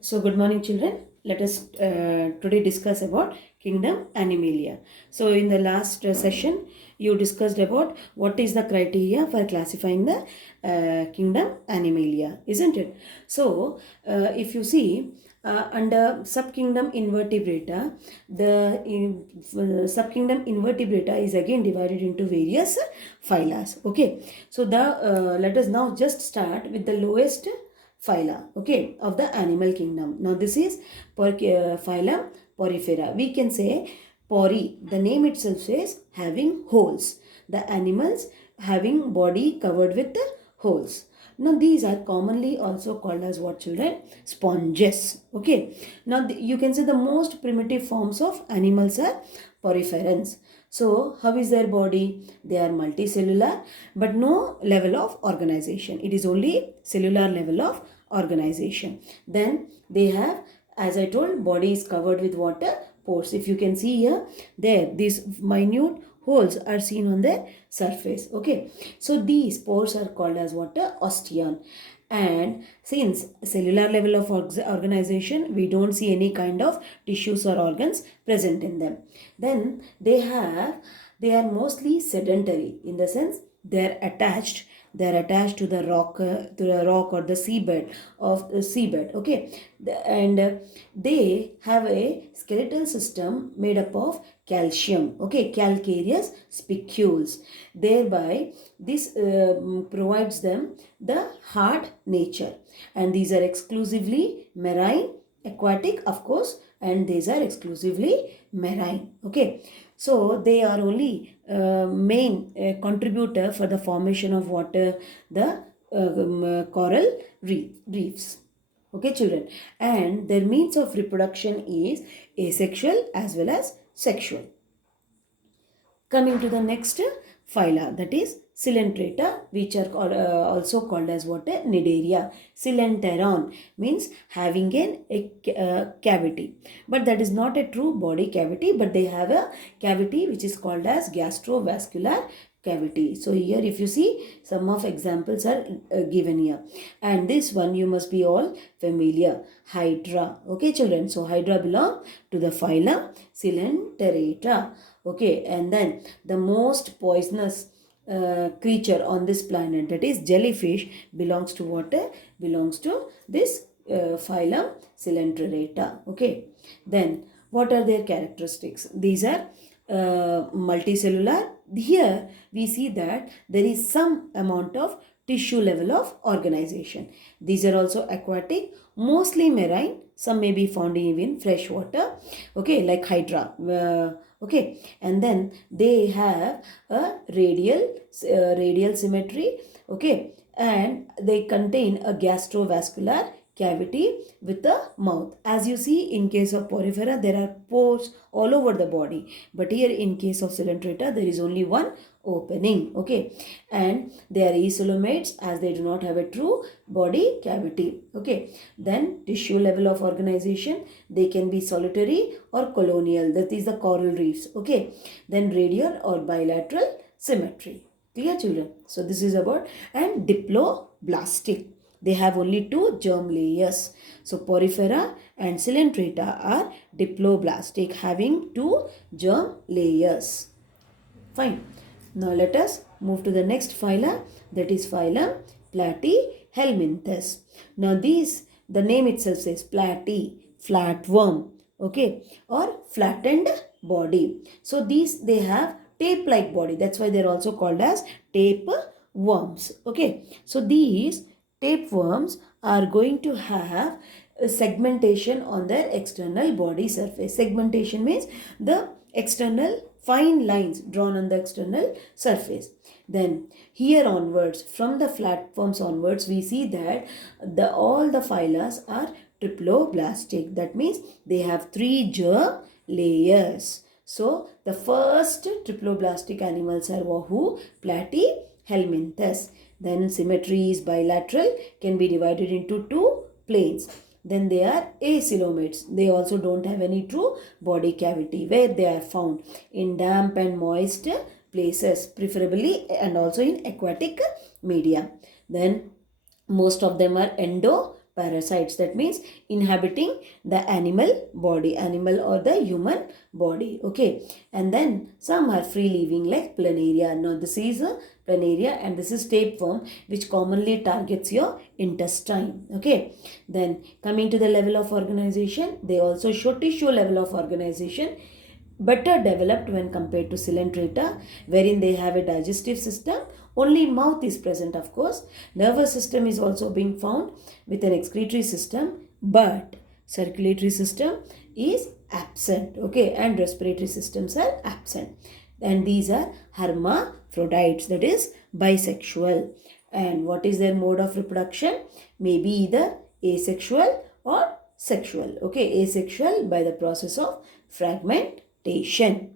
So good morning children. Let us today discuss about kingdom Animalia. So in the last session you discussed about what is the criteria for classifying the kingdom Animalia, isn't it? So if you see under subkingdom Invertebrata, the subkingdom Invertebrata is again divided into various phyla. Okay, so the let us now just start with the lowest phyla, okay, of the animal kingdom. Now this is phylum porifera. We can say pori, the name itself says having holes. The animals having body covered with the holes. Now these are commonly also called as what children? Sponges. Okay. Now you can say the most primitive forms of animals are poriferans. So how is their body? They are multicellular but no level of organization. It is only cellular level of organization. Then they have, as I told, body is covered with water pores. If you can see here, there these minute holes are seen on their surface. Okay, so these pores are called as water osteon. And since cellular level of organization, we don't see any kind of tissues or organs present in them. Then they are mostly sedentary, in the sense they're attached to the rock or the seabed of the seabed. Okay, and they have a skeletal system made up of calcium, okay, calcareous spicules. Thereby this provides them the hard nature, and these are exclusively marine, aquatic of course, and these are exclusively marine. Okay, so they are only main contributor for the formation of water, the coral reefs. Okay children, and their means of reproduction is asexual as well as sexual. Coming to the next phyla, that is coelenterata, which are also called as what? Cnidaria. Coelenteron means having a cavity, but that is not a true body cavity, but they have a cavity which is called as gastrovascular cavity. So here if you see, some of examples are given here, and this one you must be all familiar, hydra. Okay children, so hydra belong to the phylum coelenterata. Okay, and then the most poisonous creature on this planet, that is jellyfish, belongs to what? Belongs to this phylum coelenterata. Okay, then what are their characteristics? These are multicellular. Here we see that there is some amount of tissue level of organization. These are also aquatic, mostly marine. Some may be found in fresh water. Okay, like hydra. Okay, and then they have a radial symmetry. Okay, and they contain a gastrovascular cavity with a mouth. As you see, in case of porifera, there are pores all over the body, but here in case of coelenterata, there is only one opening. Okay, and they are coelomates, as they do not have a true body cavity. Okay, then tissue level of organization, they can be solitary or colonial, that is the coral reefs. Okay, then radial or bilateral symmetry. Clear children? So this is about, and diploblastic. They have only two germ layers. So porifera and coelenterata are diploblastic, having two germ layers. Fine. Now let us move to the next phyla, that is phylum platyhelminthes. Now these, the name itself says platy, flatworm, okay, or flattened body. So these, they have tape-like body. That's why they're also called as tapeworms. Okay. So these tapeworms are going to have a segmentation on their external body surface. Segmentation means the external fine lines drawn on the external surface. Then here onwards, from the flatworms onwards, we see that all the phyla are triploblastic. That means they have three germ layers. So the first triploblastic animals are who? Platyhelminthes. Then symmetry is bilateral, can be divided into two planes. Then they are acoelomates. They also don't have any true body cavity. Where they are found? In damp and moist places, preferably, and also in aquatic media. Then most of them are parasites, that means inhabiting the animal body, animal or the human body. Okay, and then some are free living like planaria. Now this is a planaria and this is tapeworm which commonly targets your intestine. Okay, then coming to the level of organization, they also show tissue level of organization better developed when compared to coelenterata, wherein they have a digestive system. Only mouth is present, of course. Nervous system is also being found with an excretory system, but circulatory system is absent. Okay, and respiratory systems are absent. And these are hermaphrodites, that is bisexual. And what is their mode of reproduction? Maybe either asexual or sexual. Okay, asexual by the process of fragmentation.